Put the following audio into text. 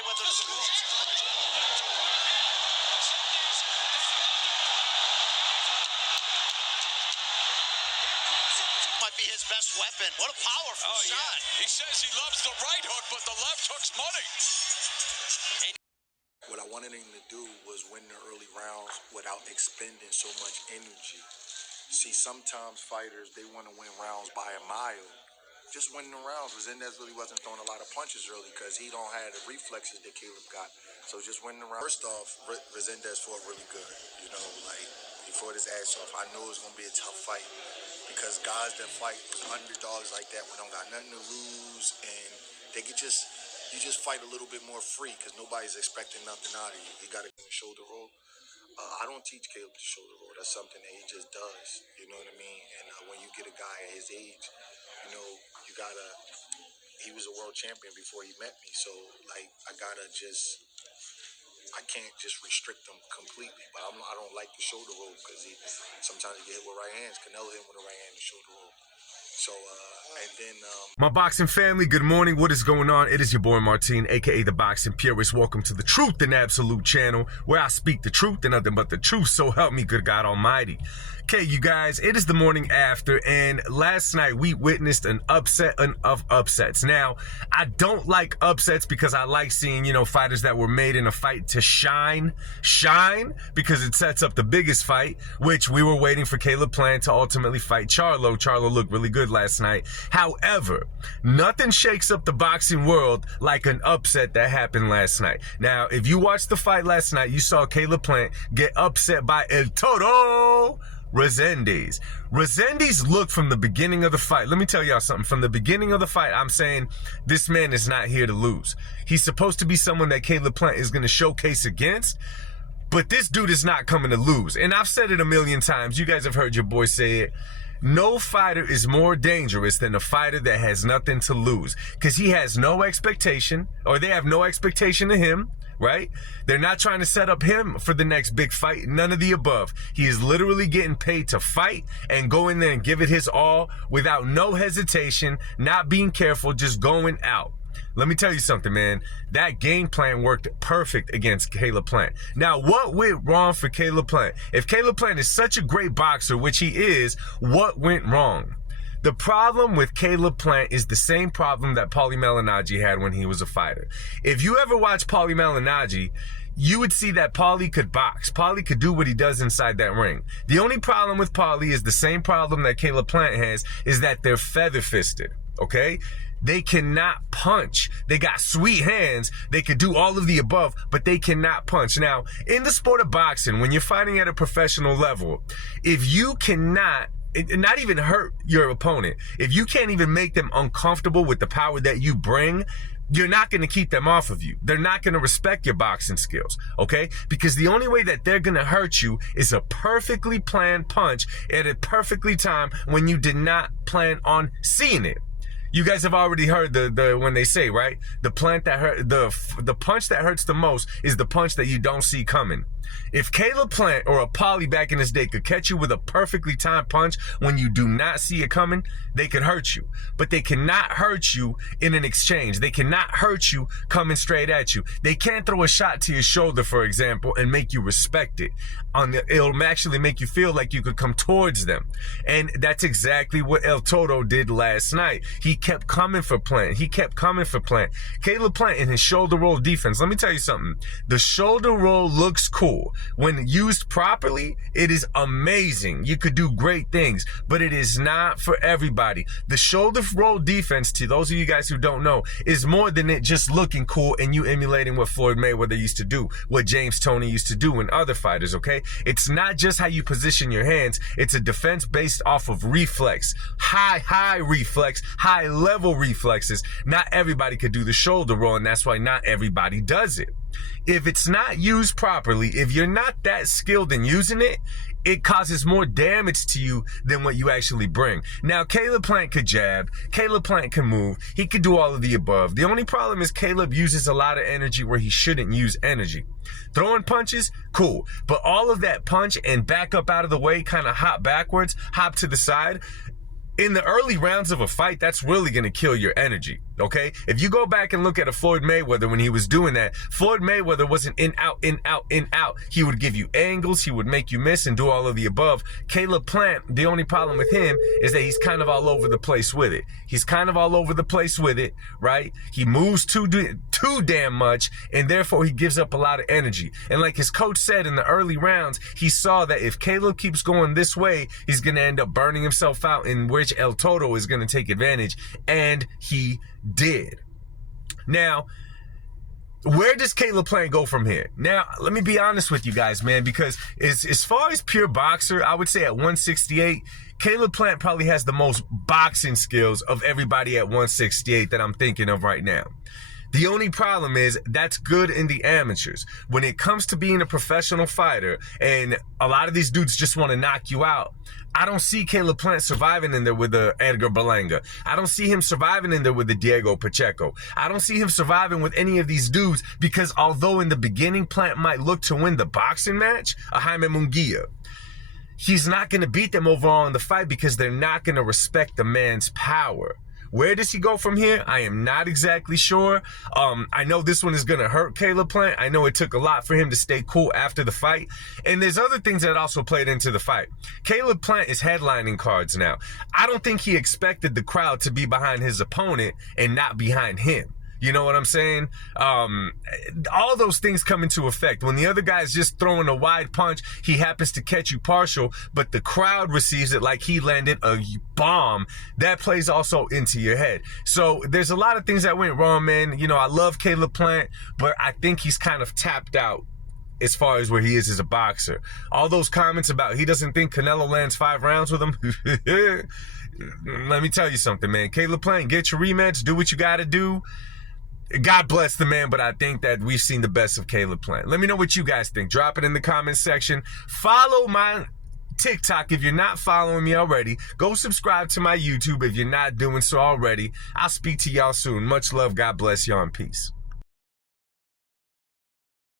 Mayweather to score. Might be his best weapon. What a powerful shot. Yeah. He says he loves the right hook, but the left hook's money. What I wanted him to do was win the early rounds without expending so much energy. See, sometimes fighters, they want to win rounds by a mile. Just winning the rounds. Resendez really wasn't throwing a lot of punches early because he don't have the reflexes that Caleb got. So just winning the round. First off, Resendez fought really good. You know, like, he fought his ass off. I knew it was going to be a tough fight because guys that fight was underdogs like that, we don't got nothing to lose, and they could just, you just fight a little bit more free because nobody's expecting nothing out of you. You got to shoulder roll. I don't teach Caleb to shoulder roll. That's something that he just does. You know what I mean? And when you get a guy at his age, you know, you gotta, he was a world champion before he met me. So, like, I can't just restrict him completely. But I don't like the shoulder roll because sometimes he get hit with right hands. Canelo hit him with a right hand and shoulder roll. So, and then... My boxing family, good morning. What is going on? It is your boy Martin, aka the Boxing Purist. Welcome to the Truth and Absolute channel, where I speak the truth and nothing but the truth. So help me, good God Almighty. Okay, you guys, it is the morning after, and last night we witnessed an upset of upsets. Now, I don't like upsets because I like seeing, you know, fighters that were made in a fight to shine, because it sets up the biggest fight, which we were waiting for Caleb Plant to ultimately fight Charlo. Charlo looked really good last night. However, nothing shakes up the boxing world like an upset that happened last night. Now, if you watched the fight last night, you saw Caleb Plant get upset by El Toro Resendez. Resendez looked from the beginning of the fight. Let me tell y'all something. From the beginning of the fight, I'm saying this man is not here to lose. He's supposed to be someone that Caleb Plant is going to showcase against. But this dude is not coming to lose. And I've said it a million times. You guys have heard your boy say it. No fighter is more dangerous than a fighter that has nothing to lose. Because he has no expectation, or they have no expectation of him, right? They're not trying to set up him for the next big fight. None of the above. He is literally getting paid to fight and go in there and give it his all without no hesitation, not being careful, just going out. Let me tell you something, man. That game plan worked perfect against Caleb Plant. Now, what went wrong for Caleb Plant? If Caleb Plant is such a great boxer, which he is, what went wrong? The problem with Caleb Plant is the same problem that Paulie Malignaggi had when he was a fighter. If you ever watch Paulie Malignaggi, you would see that Paulie could box. Paulie could do what he does inside that ring. The only problem with Paulie is the same problem that Caleb Plant has, is that they're feather-fisted, okay? They cannot punch. They got sweet hands. They could do all of the above, but they cannot punch. Now, in the sport of boxing, when you're fighting at a professional level, if you cannot not even hurt your opponent, if you can't even make them uncomfortable with the power that you bring, you're not going to keep them off of you. They're not going to respect your boxing skills, okay? Because the only way that they're going to hurt you is a perfectly planned punch at a perfectly time when you did not plan on seeing it. You guys have already heard the when they say, right? The punch that hurts the most is the punch that you don't see coming. If Caleb Plant or a Paulie back in his day could catch you with a perfectly timed punch when you do not see it coming, they could hurt you. But they cannot hurt you in an exchange. They cannot hurt you coming straight at you. They can't throw a shot to your shoulder, for example, and make you respect it. It'll actually make you feel like you could come towards them. And that's exactly what El Toro did last night. He kept coming for Plant. He kept coming for Plant. Caleb Plant in his shoulder roll defense. Let me tell you something. The shoulder roll looks cool. When used properly, it is amazing. You could do great things, but it is not for everybody. The shoulder roll defense, to those of you guys who don't know, is more than it just looking cool and you emulating what Floyd Mayweather used to do, what James Toney used to do, and other fighters, okay? It's not just how you position your hands. It's a defense based off of reflex. High reflex, high level reflexes. Not everybody could do the shoulder roll, and that's why not everybody does it. If it's not used properly, if you're not that skilled in using it, it causes more damage to you than what you actually bring. Now, Caleb Plant could jab. Caleb Plant can move. He could do all of the above. The only problem is Caleb uses a lot of energy where he shouldn't use energy. Throwing punches, cool. But all of that punch and back up out of the way, kind of hop backwards, hop to the side, in the early rounds of a fight, that's really going to kill your energy, Okay, if you go back and look at a Floyd Mayweather when he was doing that, Floyd Mayweather wasn't in, out, in, out, in, out. He would give you angles, he would make you miss and do all of the above. Caleb Plant, the only problem with him is that he's kind of all over the place with it. He's kind of all over the place with it, right? He moves too damn much, and therefore he gives up a lot of energy. And like his coach said in the early rounds, he saw that if Caleb keeps going this way, he's going to end up burning himself out, in which El Toro is going to take advantage, and he did. Now, where does Caleb Plant go from here? Now, let me be honest with you guys, man, because as far as pure boxer, I would say at 168, Caleb Plant probably has the most boxing skills of everybody at 168 that I'm thinking of right now. The only problem is that's good in the amateurs. When it comes to being a professional fighter, and a lot of these dudes just want to knock you out, I don't see Caleb Plant surviving in there with the Edgar Berlanga. I don't see him surviving in there with the Diego Pacheco. I don't see him surviving with any of these dudes, because although in the beginning Plant might look to win the boxing match, a Jaime Munguia, he's not going to beat them overall in the fight because they're not going to respect the man's power. Where does he go from here? I am not exactly sure. I know this one is going to hurt Caleb Plant. I know it took a lot for him to stay cool after the fight. And there's other things that also played into the fight. Caleb Plant is headlining cards now. I don't think he expected the crowd to be behind his opponent and not behind him. You know what I'm saying? All those things come into effect. When the other guy's just throwing a wide punch, he happens to catch you partial, but the crowd receives it like he landed a bomb. That plays also into your head. So there's a lot of things that went wrong, man. You know, I love Caleb Plant, but I think he's kind of tapped out as far as where he is as a boxer. All those comments about he doesn't think Canelo lands 5 rounds with him. Let me tell you something, man. Caleb Plant, get your rematch, do what you got to do. God bless the man, but I think that we've seen the best of Caleb Plant. Let me know what you guys think. Drop it in the comments section. Follow my TikTok if you're not following me already. Go subscribe to my YouTube if you're not doing so already. I'll speak to y'all soon. Much love. God bless y'all, and peace.